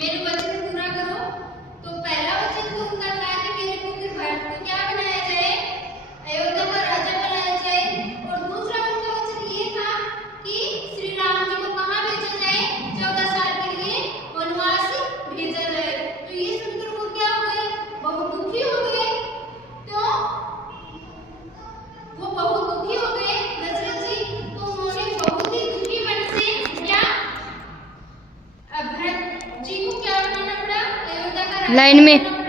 मेरे वचन पूरा करो। तो पहला वचन तो उनका था कि मेरे पुत्र भरत को क्या बनाया जाए, अयोध्या का राजा बनाया जाए। और दूसरा उनका वचन ये था कि श्री राम जी को कहाँ भेजा जाए, 14 साल के लिए वनवास भेजा जाए। तो ये सुनकर वो क्या हुए, बहुत दुखी हो गए। तो वो बहुत दुखी हो गए दशरथ जी। तो उन्होंने बहुत ही दुखी मन से क्या भरत जी को क्या बनाना पड़ा, अयोध्या का राजा लाइन में बनाना